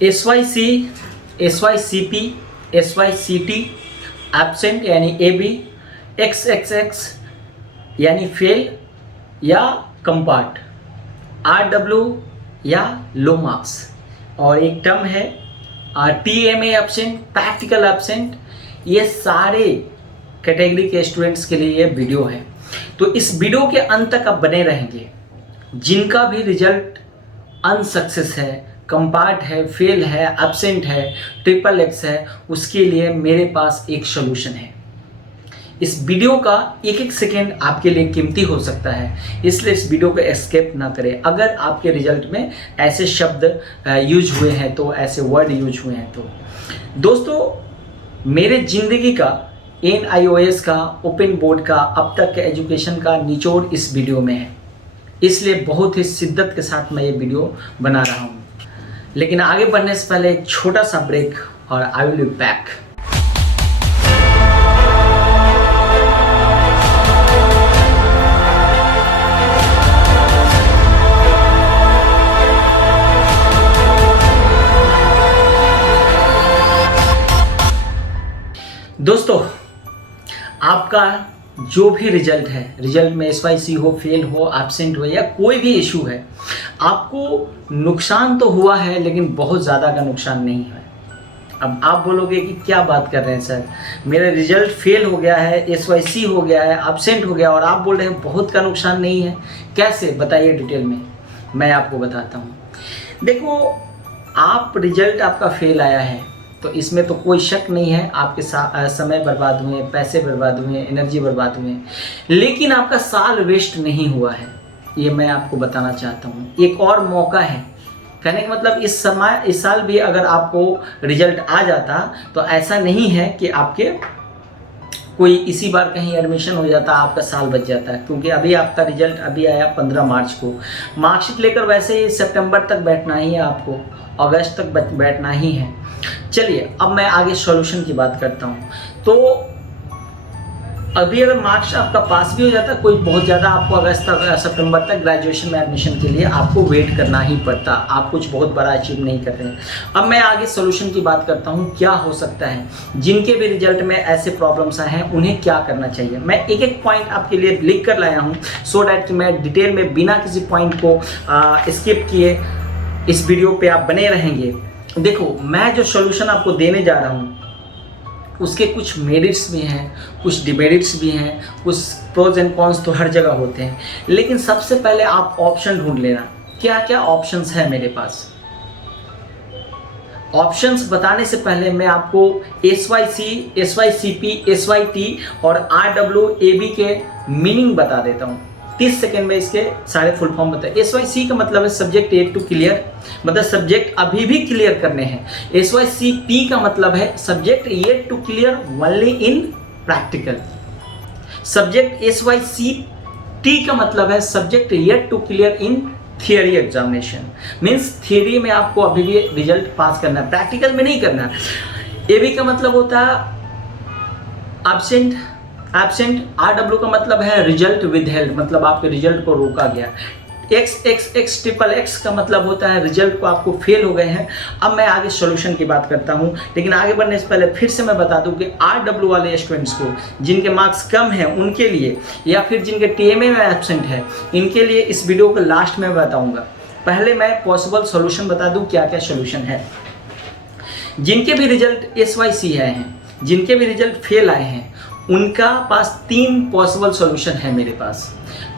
SYC, SYCP, SYCT, absent यानी AB, XXX यानी fail या कंपार्ट, RW या लो मार्क्स, और एक टर्म है TMA एब्सेंट, प्रैक्टिकल एब्सेंट। ये सारे कैटेगरी के स्टूडेंट्स के लिए ये वीडियो है। तो इस वीडियो के अंत तक आप बने रहेंगे। जिनका भी रिजल्ट अनसक्सेस है, कंपार्ट है, फेल है, एब्सेंट है, ट्रिपल एक्स है, उसके लिए मेरे पास एक सोल्यूशन है। इस वीडियो का एक एक सेकेंड आपके लिए कीमती हो सकता है, इसलिए इस वीडियो को एस्केप ना करें। अगर आपके रिजल्ट में ऐसे शब्द यूज हुए हैं, तो ऐसे वर्ड यूज हुए हैं, तो दोस्तों मेरे ज़िंदगी का NIOS का, ओपन बोर्ड का, अब तक के एजुकेशन का निचोड़ इस वीडियो में है, इसलिए बहुत ही शिद्दत के साथ मैं ये वीडियो बना रहा हूँ। लेकिन आगे बढ़ने से पहले एक छोटा सा ब्रेक और आई विल बी बैक। दोस्तों आपका जो भी रिजल्ट है, रिजल्ट में SYC हो, फेल हो, एब्सेंट हो या कोई भी इशू है, आपको नुकसान तो हुआ है लेकिन बहुत ज़्यादा का नुकसान नहीं है। अब आप बोलोगे कि क्या बात कर रहे हैं सर, मेरा रिजल्ट फेल हो गया है, SYC हो गया है, एब्सेंट हो गया और आप बोल रहे हैं बहुत का नुकसान नहीं है, कैसे, बताइए डिटेल में, मैं आपको बताता हूँ। देखो, आप रिजल्ट आपका फेल आया है तो इसमें तो कोई शक नहीं है, आपके समय बर्बाद हुए, पैसे बर्बाद हुए, एनर्जी बर्बाद हुए, लेकिन आपका साल वेस्ट नहीं हुआ है, ये मैं आपको बताना चाहता हूँ। एक और मौका है, कहने का मतलब इस साल भी अगर आपको रिजल्ट आ जाता तो ऐसा नहीं है कि आपके कोई इसी बार कहीं एडमिशन हो जाता, आपका साल बच जाता है, क्योंकि अभी आपका रिजल्ट अभी आया 15 मार्च को। मार्कशीट लेकर वैसे ही सितंबर तक बैठना ही है, आपको अगस्त तक बैठना ही है। चलिए अब मैं आगे सॉल्यूशन की बात करता हूँ। तो अभी अगर मार्क्स आपका पास भी हो जाता, कोई बहुत ज़्यादा आपको अगस्त तक, सितंबर तक ग्रेजुएशन में एडमिशन के लिए आपको वेट करना ही पड़ता, आप कुछ बहुत बड़ा अचीव नहीं कर रहे हैं। अब मैं आगे सॉल्यूशन की बात करता हूँ, क्या हो सकता है, जिनके भी रिजल्ट में ऐसे प्रॉब्लम्स आए हैं उन्हें क्या करना चाहिए। मैं एक एक पॉइंट आपके लिए लिख कर लाया हूँ, सो डैट कि मैं डिटेल में बिना किसी पॉइंट को स्किप किए इस वीडियो पे आप बने रहेंगे। देखो, मैं जो सॉल्यूशन आपको देने जा रहा हूँ उसके कुछ मेरिट्स भी हैं, कुछ डिमेरिट्स भी हैं, कुछ प्रोज एंड कॉन्स तो हर जगह होते हैं, लेकिन सबसे पहले आप ऑप्शन ढूंढ लेना, क्या क्या ऑप्शंस है मेरे पास। ऑप्शंस बताने से पहले मैं आपको SYC, SYCP, SYT और RWAB के मीनिंग बता देता हूँ। 30 सेकेंड में इसके सारे फुल फॉर्म बताए। SYC का मतलब है सब्जेक्ट येट टू क्लियर, मतलब सब्जेक्ट अभी भी क्लियर करने हैं। SYCP का मतलब है subject yet to clear only in practical. Subject SYCT का मतलब है subject yet to clear in theory examination, means theory में आपको अभी भी रिजल्ट पास करना है, प्रैक्टिकल में नहीं करना। AB का मतलब होता है एब्सेंट, RW का मतलब है रिजल्ट विदहेल्ड, मतलब आपके रिजल्ट को रोका गया। XXX, ट्रिपल एक्स का मतलब होता है रिजल्ट को आपको फेल हो गए हैं। अब मैं आगे सॉल्यूशन की बात करता हूं, लेकिन आगे बढ़ने से पहले फिर से मैं बता दूं कि RW वाले स्टूडेंट्स को, जिनके मार्क्स कम हैं उनके लिए, या फिर जिनके TMA में एब्सेंट है, इनके लिए इस वीडियो को लास्ट में बताऊंगा। पहले मैं पॉसिबल सॉल्यूशन बता दूं क्या क्या सॉल्यूशन है। जिनके भी रिजल्ट SYC आए हैं, जिनके भी रिजल्ट फेल आए हैं, उनका पास 3 पॉसिबल सॉल्यूशन है मेरे पास।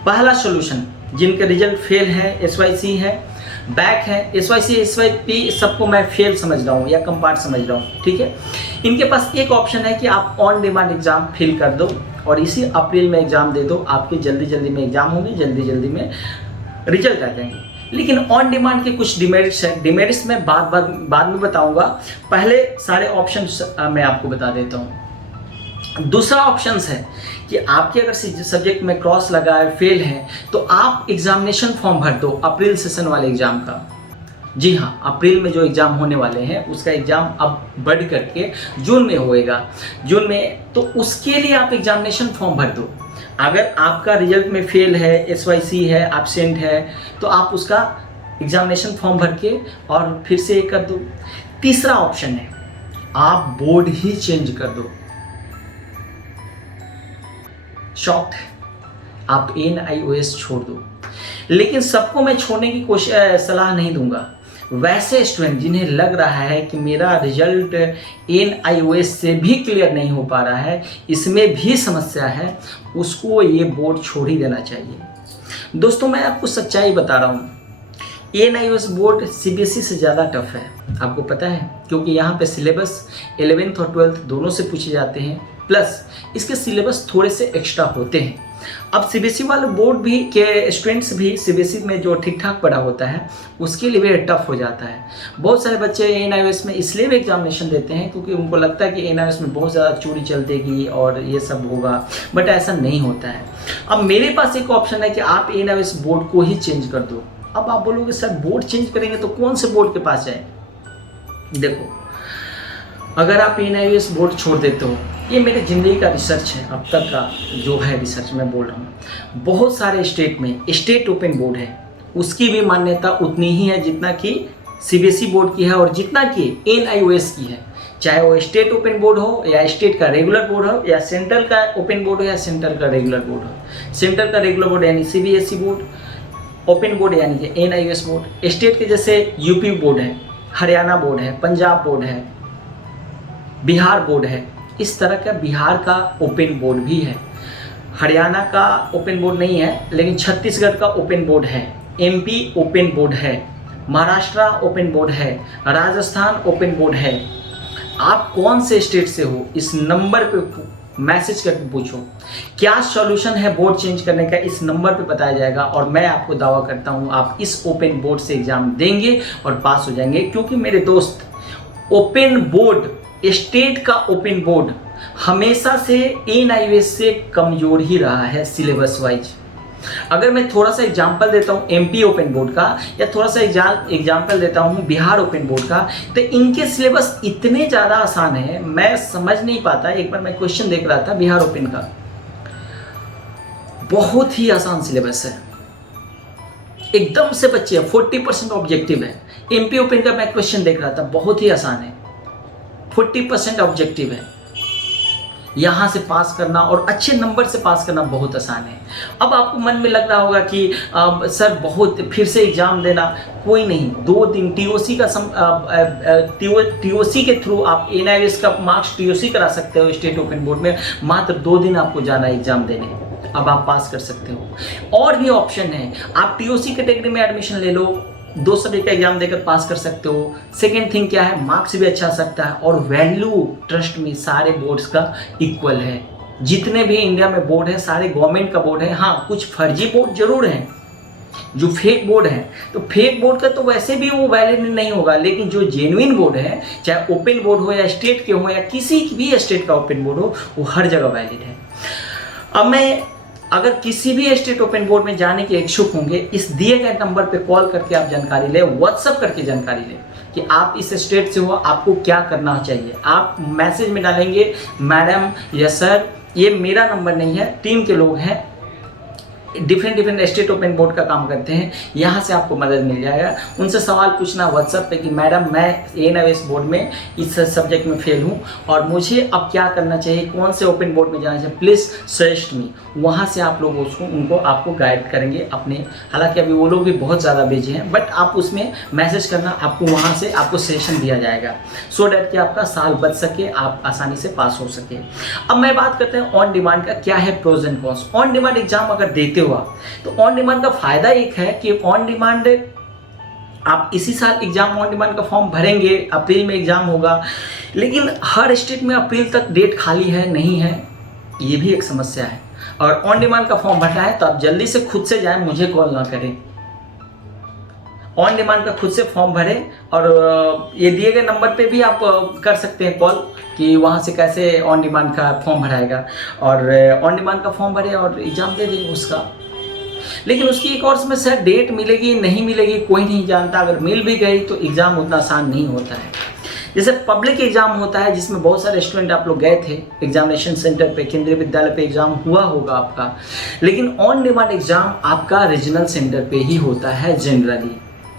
पहला सॉल्यूशन, जिनके रिजल्ट फेल है, SYC है, बैक है, SYC, SYP सबको मैं फेल समझ रहा हूँ या कंपार्ट समझ रहा हूँ, ठीक है। इनके पास एक ऑप्शन है कि आप ऑन डिमांड एग्जाम फिल कर दो और इसी अप्रैल में एग्जाम दे दो, आपके जल्दी जल्दी में एग्जाम होंगे, जल्दी जल्दी में रिजल्ट आ जाएंगे। लेकिन ऑन डिमांड के कुछ डिमेरिट्स हैं, डिमेरिट्स में बाद में बताऊंगा, पहले सारे ऑप्शंस मैं आपको बता देता हूँ। दूसरा ऑप्शन है कि आपके अगर सब्जेक्ट में क्रॉस लगा है, फेल है, तो आप एग्जामिनेशन फॉर्म भर दो अप्रैल सेशन वाले एग्जाम का। जी हाँ, अप्रैल में जो एग्जाम होने वाले हैं उसका एग्जाम अब बढ़ करके जून में होएगा, जून में, तो उसके लिए आप एग्जामिनेशन फॉर्म भर दो। अगर आपका रिजल्ट में फेल है, SYC है, एब्सेंट है, तो आप उसका एग्जामिनेशन फॉर्म भर के और फिर से ये कर दो। तीसरा ऑप्शन है आप बोर्ड ही चेंज कर दो। शॉर्ट, आप NIOS छोड़ दो। लेकिन सबको मैं छोड़ने की कोशिश सलाह नहीं दूंगा। वैसे स्टूडेंट जिन्हें लग रहा है कि मेरा रिजल्ट NIOS से भी क्लियर नहीं हो पा रहा है, इसमें भी समस्या है, उसको ये बोर्ड छोड़ ही देना चाहिए। दोस्तों मैं आपको सच्चाई बता रहा हूँ, NIOS बोर्ड CBSE से ज़्यादा टफ है, आपको पता है, क्योंकि यहाँ पे सिलेबस 11th और 12th दोनों से पूछे जाते हैं, प्लस इसके सिलेबस थोड़े से एक्स्ट्रा होते हैं। अब CBSE वाले बोर्ड भी के स्टूडेंट्स भी CBSE में जो ठीक ठाक पढ़ा होता है उसके लिए भी टफ हो जाता है। बहुत सारे बच्चे NIOS में इसलिए भी एग्जामिनेशन देते हैं क्योंकि उनको लगता है कि NIOS में बहुत ज़्यादा चोरी चलतेगी और ये सब होगा, बट ऐसा नहीं होता है। अब मेरे पास एक ऑप्शन है कि आप NIOS बोर्ड को ही चेंज कर दो। अब आप बोलोगे सर बोर्ड चेंज करेंगे तो कौन से बोर्ड के पास जाए? देखो, अगर आप NIOS बोर्ड छोड़ देते हो, ये मेरे ज़िंदगी का रिसर्च है, अब तक का जो है रिसर्च मैं बोल रहा हूँ। बहुत सारे स्टेट में स्टेट ओपन बोर्ड है, उसकी भी मान्यता उतनी ही है जितना कि CBSE बोर्ड की है और जितना कि NIOS की है। चाहे वो स्टेट ओपन बोर्ड हो या स्टेट का रेगुलर बोर्ड हो या सेंट्रल का ओपन बोर्ड हो या सेंट्रल का रेगुलर बोर्ड हो। सेंट्रल का रेगुलर बोर्ड यानी CBSE बोर्ड, ओपन बोर्ड यानी कि NIOS बोर्ड। स्टेट के जैसे UP बोर्ड है, हरियाणा बोर्ड है, पंजाब बोर्ड है, बिहार बोर्ड है। इस तरह का बिहार का ओपन बोर्ड भी है। हरियाणा का ओपन बोर्ड नहीं है, लेकिन छत्तीसगढ़ का ओपन बोर्ड है। MP ओपन बोर्ड है, महाराष्ट्र ओपन बोर्ड है, राजस्थान ओपन बोर्ड है। आप कौन से स्टेट से हो, इस नंबर पे मैसेज करके पूछो। क्या सॉल्यूशन है बोर्ड चेंज करने का, इस नंबर पे बताया जाएगा और मैं आपको दावा करता हूँ आप इस ओपन बोर्ड से एग्जाम देंगे और पास हो जाएंगे। क्योंकि मेरे दोस्त, ओपन बोर्ड, स्टेट का ओपन बोर्ड हमेशा से NIOS से कमजोर ही रहा है सिलेबस वाइज। अगर मैं थोड़ा सा एग्जांपल देता हूँ MP ओपन बोर्ड का, या थोड़ा सा एग्जांपल देता हूँ बिहार ओपन बोर्ड का, तो इनके सिलेबस इतने ज़्यादा आसान है, मैं समझ नहीं पाता। एक बार मैं क्वेश्चन देख रहा था बिहार ओपन का, बहुत ही आसान सिलेबस है, एकदम से बच्चे 40% ऑब्जेक्टिव है। MP ओपन का मैं क्वेश्चन देख रहा था, बहुत ही आसान है, 40% ऑब्जेक्टिव है। यहाँ से पास करना और अच्छे नंबर से पास करना बहुत आसान है। अब आपको मन में लग रहा होगा कि सर बहुत फिर से एग्जाम देना, कोई नहीं, 2 दिन TOC का TOC के थ्रू आप NIOS का मार्क्स TOC करा सकते हो स्टेट ओपन बोर्ड में। मात्र 2 दिन आपको जाना है एग्जाम देने, अब आप पास कर सकते हो। और भी ऑप्शन है, आप TOC कैटेगरी में एडमिशन ले लो, 2 सब्जेक्ट का एग्जाम देकर पास कर सकते हो। सेकेंड थिंग क्या है, मार्क्स भी अच्छा आ सकता है और वैल्यू, ट्रस्ट में, सारे बोर्ड्स का इक्वल है। जितने भी इंडिया में बोर्ड है सारे गवर्नमेंट का बोर्ड है। हाँ, कुछ फर्जी बोर्ड जरूर हैं जो फेक बोर्ड है, तो फेक बोर्ड का तो वैसे भी वो वैलिड नहीं होगा, लेकिन जो जेन्युइन बोर्ड है, चाहे ओपन बोर्ड हो या स्टेट के हो या किसी भी स्टेट का ओपन बोर्ड हो, वो हर जगह वैलिड है। अब मैं, अगर किसी भी स्टेट ओपन बोर्ड में जाने के इच्छुक होंगे, इस दिए गए नंबर पे कॉल करके आप जानकारी लें, व्हाट्सअप करके जानकारी लें कि आप इस स्टेट से हो, आपको क्या करना चाहिए। आप मैसेज में डालेंगे मैडम या सर, ये मेरा नंबर नहीं है, टीम के लोग हैं, डिफरेंट स्टेट ओपन बोर्ड का काम करते हैं, यहाँ से आपको मदद मिल जाएगा। उनसे सवाल पूछना व्हाट्सएप पे कि मैडम मैं NIOS बोर्ड में इस सब्जेक्ट में फेल हूँ और मुझे अब क्या करना चाहिए, कौन से ओपन बोर्ड में जाना चाहिए, प्लीज़ सजेस्ट मी। वहाँ से आप लोग उनको आपको गाइड करेंगे अपने, हालांकि अभी वो लोग भी बहुत ज़्यादा बिजी हैं, बट आप उसमें मैसेज करना, आपको वहाँ से आपको सेशन दिया जाएगा, सो डैट कि आपका साल बच सके, आप आसानी से पास हो सके। अब मैं बात करते हैं ऑन डिमांड का, क्या है pros and cons. On demand exam अगर देते हुआ तो ऑन डिमांड का फायदा एक है कि ऑन डिमांड आप इसी साल एग्जाम ऑन डिमांड का फॉर्म भरेंगे, अप्रैल में एग्जाम होगा, लेकिन हर स्टेट में अप्रैल तक डेट खाली है नहीं है, ये भी एक समस्या है। और ऑन डिमांड का फॉर्म भरना है तो आप जल्दी से खुद से जाएं, मुझे कॉल ना करें। ऑन डिमांड का खुद से फॉर्म भरें और ये दिए गए नंबर पे भी आप कर सकते हैं कॉल कि वहाँ से कैसे ऑन डिमांड का फॉर्म भराएगा, और ऑन डिमांड का फॉर्म भरे और एग्ज़ाम दे दें उसका। लेकिन उसकी एक और समस्या, डेट मिलेगी नहीं मिलेगी कोई नहीं जानता, अगर मिल भी गई तो एग्ज़ाम उतना आसान नहीं होता है। जैसे पब्लिक एग्जाम होता है जिसमें बहुत सारे स्टूडेंट आप लोग गए थे एग्जामिनेशन सेंटर पे, केंद्रीय विद्यालय पे एग्जाम हुआ होगा आपका, लेकिन ऑन डिमांड एग्जाम आपका रीजनल सेंटर पे ही होता है जनरली।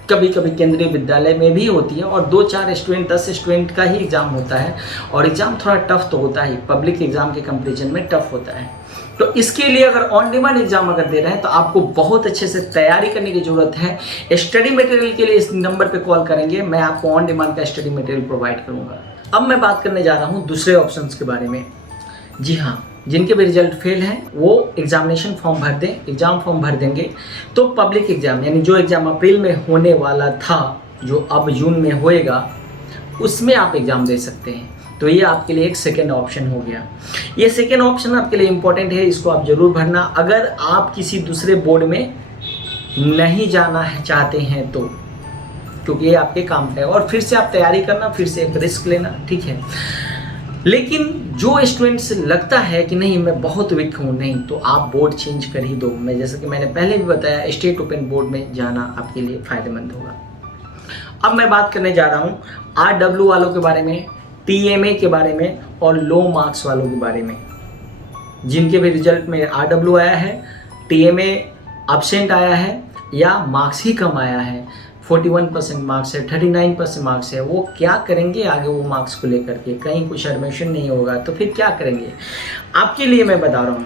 कभी कभी केंद्रीय विद्यालय में भी होती है, और 2-4 स्टूडेंट 10 स्टूडेंट का ही एग्ज़ाम होता है, और एग्ज़ाम थोड़ा टफ तो होता है, पब्लिक एग्ज़ाम के कंपेरिजन में टफ होता है। तो इसके लिए अगर ऑन डिमांड एग्जाम अगर दे रहे हैं तो आपको बहुत अच्छे से तैयारी करने की ज़रूरत है। स्टडी मटेरियल के लिए इस नंबर पे कॉल करेंगे, मैं आपको ऑन डिमांड का स्टडी मटेरियल प्रोवाइड करूँगा। अब मैं बात करने जा रहा हूँ दूसरे ऑप्शंस के बारे में। जी हाँ, जिनके भी रिजल्ट फेल हैं वो एग्जामिनेशन फॉर्म भर दें, एग्ज़ाम फॉर्म भर देंगे तो पब्लिक एग्ज़ाम यानी जो एग्ज़ाम अप्रैल में होने वाला था, जो अब जून में होएगा, उसमें आप एग्ज़ाम दे सकते हैं। तो ये आपके लिए एक सेकेंड ऑप्शन हो गया। ये सेकेंड ऑप्शन आपके लिए इम्पोर्टेंट है, इसको आप ज़रूर भरना। अगर आप किसी दूसरे बोर्ड में नहीं जाना है चाहते हैं तो, क्योंकि ये आपके काम का है, और फिर से आप तैयारी करना, फिर से एक रिस्क लेना, ठीक है। लेकिन जो स्टूडेंट्स लगता है कि नहीं मैं बहुत वीक हूँ, नहीं, तो आप बोर्ड चेंज कर ही दो। मैं जैसे कि मैंने पहले भी बताया, स्टेट ओपन बोर्ड में जाना आपके लिए फ़ायदेमंद होगा। अब मैं बात करने जा रहा हूँ RW वालों के बारे में, TMA के बारे में और लो मार्क्स वालों के बारे में। जिनके भी रिजल्ट में RW आया है, TMA एब्सेंट आया है या मार्क्स ही कम आया है, 41% मार्क्स है, 39% मार्क्स है, वो क्या करेंगे आगे वो मार्क्स को लेकर के? कहीं कुछ एडमिशन नहीं होगा तो फिर क्या करेंगे? आपके लिए मैं बता रहा हूँ,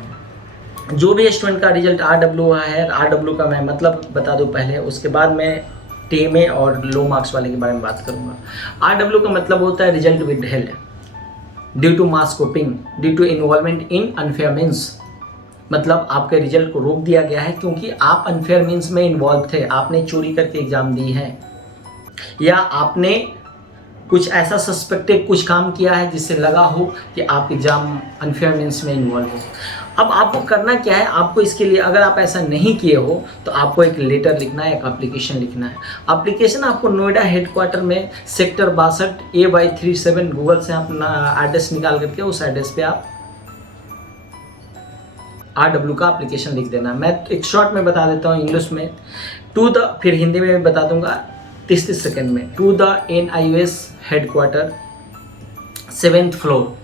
जो भी स्टूडेंट का रिजल्ट RW आया है, RW का मैं मतलब बता दूँ पहले, उसके बाद मैं TMA और लो मार्क्स वाले के बारे में बात करूँगा। RW का मतलब होता है result withheld due to mass copying due to involvement in unfair means, मतलब आपके रिजल्ट को रोक दिया गया है क्योंकि आप अनफेयर मीन्स में इन्वॉल्व थे, आपने चोरी करके एग्ज़ाम दी है, या आपने कुछ ऐसा सस्पेक्टेड कुछ काम किया है जिससे लगा हो कि आप एग्ज़ाम अनफेयर मीन्स में इन्वॉल्व हो। अब आपको करना क्या है, आपको इसके लिए, अगर आप ऐसा नहीं किए हो तो आपको एक लेटर लिखना है, एक एप्लीकेशन लिखना है। एप्लीकेशन आपको नोएडा हेडक्वार्टर में सेक्टर 62 A/37 गूगल से अपना एड्रेस निकाल करके उस एड्रेस पे आप RW का एप्लीकेशन लिख देना। मैं एक शॉर्ट में बता देता हूँ इंग्लिश में, फिर हिंदी में भी बता दूंगा 30 सेकेंड में। To the NIOS headquarter 7th floor,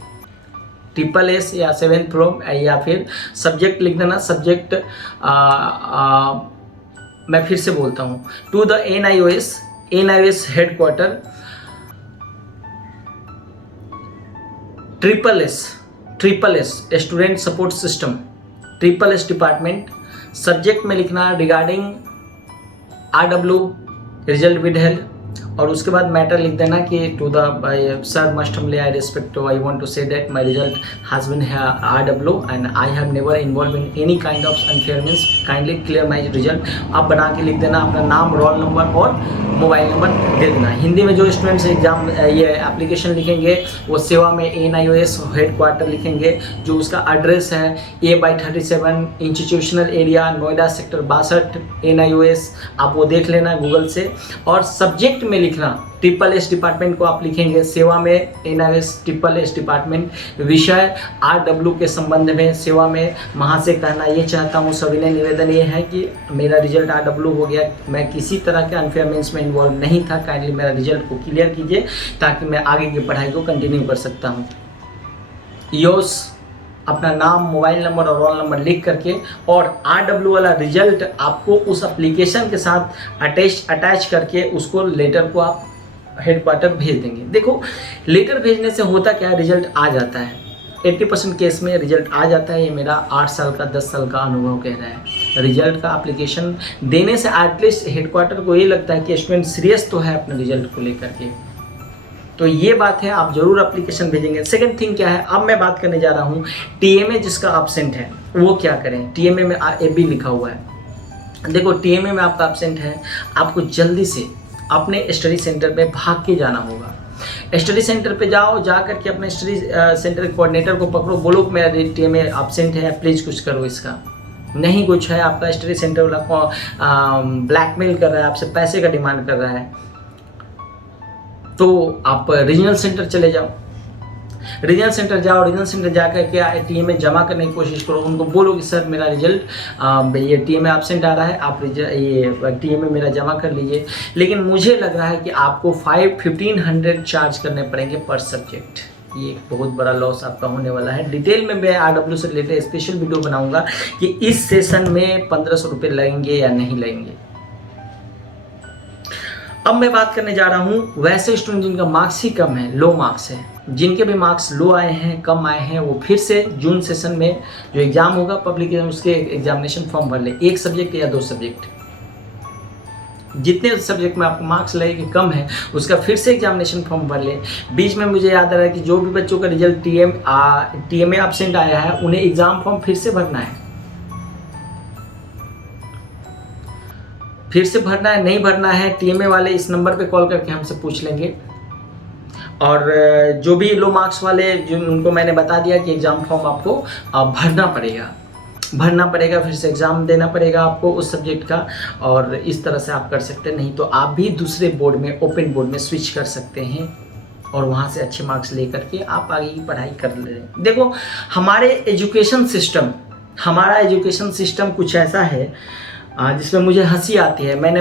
SSS या 7th फ्लोर, या फिर सब्जेक्ट लिख देना। सब्जेक्ट मैं फिर से बोलता हूँ, to the NIOS headquarter SSS student support system, SSS department. Subject में लिखना रिगार्डिंग RW रिजल्ट विदहेल्ड, और उसके बाद मैटर लिख देना कि to the sir must humbly I respect I want to say that my result has been RW and I have never involve in any kind of unfair means, kindly clear my result. आप बना के लिख देना अपना नाम, roll number और mobile number दे देना। हिंदी में जो स्टूडेंट्स एग्जाम ये एप्लीकेशन लिखेंगे वो सेवा में NIOS हेडक्वार्टर लिखेंगे, जो उसका एड्रेस है A/37 institutional area Noida sector 62 NIOS, आप वो देख लेना गूगल से। और सब्जेक्ट में लिखना SSS डिपार्टमेंट को आप लिखेंगे, सेवा में NIOS SSS डिपार्टमेंट, विषय RW के संबंध में सेवा में। वहाँ से कहना ये चाहता हूँ, सविनय निवेदन ये है कि मेरा रिजल्ट RW हो गया, मैं किसी तरह के अनफेयर मीन्स में इन्वॉल्व नहीं था, काइंडली मेरा रिजल्ट को क्लियर कीजिए ताकि मैं आगे की पढ़ाई को कंटिन्यू कर सकता हूँ। योस अपना नाम, मोबाइल नंबर और रोल नंबर लिख करके, और RW वाला रिजल्ट आपको उस एप्लीकेशन के साथ अटैच करके उसको लेटर को आप हेडक्वार्टर भेज देंगे। देखो लेटर भेजने से होता क्या है, रिजल्ट आ जाता है, 80% केस में रिजल्ट आ जाता है। ये मेरा 8 साल का 10 साल का अनुभव कह रहा है। रिजल्ट का एप्लीकेशन देने से एटलीस्ट हेडक्वार्टर को ये लगता है कि स्टूडेंट सीरियस तो है अपने रिजल्ट को लेकर के। तो ये बात है, आप जरूर एप्लीकेशन भेजेंगे। सेकंड थिंग क्या है, अब मैं बात करने जा रहा हूँ TMA जिसका एब्सेंट है वो क्या करें। TMA में AB लिखा हुआ है। देखो TMA में आपका एब्सेंट है, आपको जल्दी से अपने स्टडी सेंटर पे भाग के जाना होगा। स्टडी सेंटर पे जाओ, जा करके अपने स्टडी सेंटर कोऑर्डिनेटर को पकड़ो, बोलो मेरा TMA एब्सेंट है, प्लीज़ कुछ करो इसका। नहीं कुछ है, आपका स्टडी सेंटर वाला ब्लैकमेल कर रहा है, आपसे पैसे का डिमांड कर रहा है, तो आप रीजनल सेंटर चले जाओ। रीजनल सेंटर जाओ, रीजनल सेंटर जाकर के TMA जमा करने की कोशिश करो। उनको बोलो कि सर मेरा रिजल्ट ये TMA एब्सेंट आ रहा है, आप ये TMA मेरा जमा कर लीजिए। लेकिन मुझे लग रहा है कि आपको 1500 चार्ज करने पड़ेंगे पर सब्जेक्ट। ये एक बहुत बड़ा लॉस आपका होने वाला है। डिटेल में मैं RW से रिलेटेड स्पेशल वीडियो बनाऊंगा कि इस सेशन में 1500 रुपये लगेंगे या नहीं लगेंगे। अब मैं बात करने जा रहा हूँ वैसे स्टूडेंट जिनका मार्क्स ही कम है, लो मार्क्स है, जिनके भी मार्क्स लो आए हैं, कम आए हैं, वो फिर से जून सेशन में जो एग्ज़ाम होगा पब्लिक एग्जाम, उसके एग्जामिनेशन फॉर्म भर ले, एक सब्जेक्ट या 2 सब्जेक्ट, जितने सब्जेक्ट में आपको मार्क्स लगे कि कम है उसका फिर से एग्जामिनेशन फॉर्म भर ले। बीच में मुझे याद आ रहा है कि जो भी बच्चों का रिजल्ट TMA एब्सेंट आया है उन्हें एग्ज़ाम फॉर्म फिर से भरना है, फिर से भरना है। नहीं भरना है, TMA वाले इस नंबर पे कॉल करके हमसे पूछ लेंगे। और जो भी लो मार्क्स वाले जो उनको मैंने बता दिया कि एग्ज़ाम फॉर्म आपको भरना पड़ेगा, फिर से एग्ज़ाम देना पड़ेगा आपको उस सब्जेक्ट का, और इस तरह से आप कर सकते हैं। नहीं तो आप भी दूसरे बोर्ड में, ओपन बोर्ड में स्विच कर सकते हैं और वहाँ से अच्छे मार्क्स लेकर के आप आगे की पढ़ाई कर ले। देखो हमारा एजुकेशन सिस्टम कुछ ऐसा है जिसमें मुझे हंसी आती है। मैं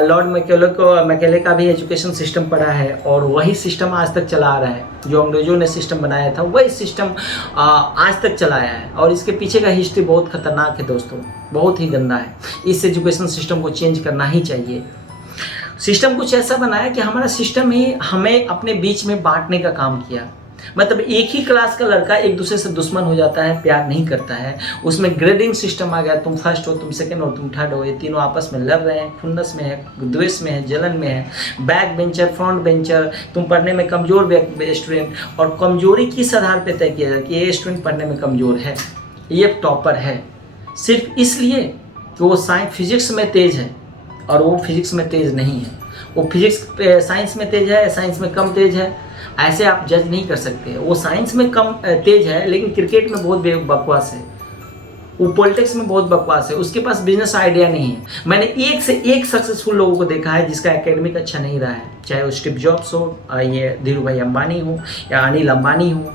लॉर्ड मैकेले का भी एजुकेशन सिस्टम पढ़ा है और वही सिस्टम आज तक चला आ रहा है। जो अंग्रेजों ने सिस्टम बनाया था वही सिस्टम आज तक चलाया है, और इसके पीछे का हिस्ट्री बहुत खतरनाक है दोस्तों, बहुत ही गंदा है। इस एजुकेशन सिस्टम को चेंज करना ही चाहिए। सिस्टम कुछ ऐसा बनाया कि हमारा सिस्टम ही हमें अपने बीच में बांटने का काम किया। मतलब एक ही क्लास का लड़का एक दूसरे से दुश्मन हो जाता है, प्यार नहीं करता है। उसमें ग्रेडिंग सिस्टम आ गया, तुम फर्स्ट हो, तुम सेकंड हो, तुम थर्ड हो। ये तीनों आपस में लड़ रहे हैं, खुन्नस में है, द्वेष में है, जलन में है। बैक बेंचर, फ्रंट बेंचर, तुम पढ़ने में कमज़ोर स्टूडेंट, और कमजोरी किस आधार पर तय किया जाए कि ये स्टूडेंट पढ़ने में कमज़ोर है, ये टॉपर है, सिर्फ इसलिए कि वो फिजिक्स में तेज है और वो फिजिक्स में तेज नहीं है। वो साइंस में तेज है, साइंस में कम तेज है, ऐसे आप जज नहीं कर सकते। वो साइंस में कम तेज है लेकिन क्रिकेट में बहुत बकवास है, वो पॉलिटिक्स में बहुत बकवास है, उसके पास बिजनेस आइडिया नहीं है। मैंने एक से एक सक्सेसफुल लोगों को देखा है जिसका एकेडमिक अच्छा नहीं रहा है, चाहे वो स्टीव जॉब्स हो, ये धीरू भाई अंबानी हो या अनिल अंबानी हो।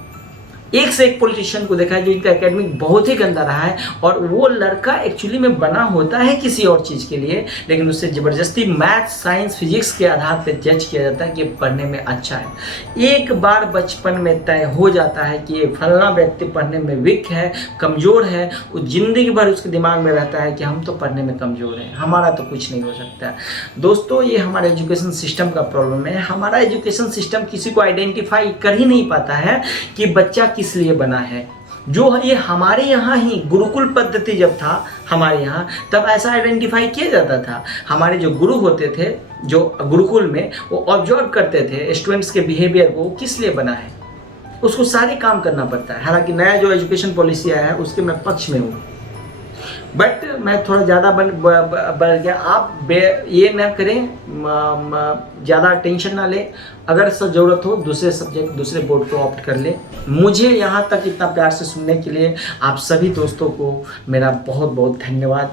एक से एक पॉलिटिशियन को देखा है जो इनका एकेडमिक बहुत ही गंदा रहा है, और वो लड़का एक्चुअली में बना होता है किसी और चीज़ के लिए, लेकिन उससे ज़बरदस्ती मैथ, साइंस, फिजिक्स के आधार पर जज किया जाता है कि पढ़ने में अच्छा है। एक बार बचपन में तय हो जाता है कि ये फलाना व्यक्ति पढ़ने में वीक है, कमज़ोर है, वो ज़िंदगी भर उसके दिमाग में रहता है कि हम तो पढ़ने में कमज़ोर हैं, हमारा तो कुछ नहीं हो सकता। दोस्तों ये हमारे एजुकेशन सिस्टम का प्रॉब्लम है। हमारा एजुकेशन सिस्टम किसी को आइडेंटिफाई कर ही नहीं पाता है कि बच्चा किस लिए बना है। जो ये हमारे यहाँ ही गुरुकुल पद्धति जब था हमारे यहाँ, तब ऐसा आइडेंटिफाई किया जाता था। हमारे जो गुरु होते थे जो गुरुकुल में, वो ऑब्जर्व करते थे स्टूडेंट्स के बिहेवियर को, किस लिए बना है, उसको सारे काम करना पड़ता है। हालांकि नया जो एजुकेशन पॉलिसी आया है उसके मैं पक्ष में हूँ, बट मैं थोड़ा ज़्यादा बढ़ गया। आप ये ना करें, ज़्यादा टेंशन ना लें। अगर ज़रूरत हो दूसरे सब्जेक्ट, दूसरे बोर्ड को ऑप्ट कर ले। मुझे यहाँ तक इतना प्यार से सुनने के लिए आप सभी दोस्तों को मेरा बहुत बहुत धन्यवाद।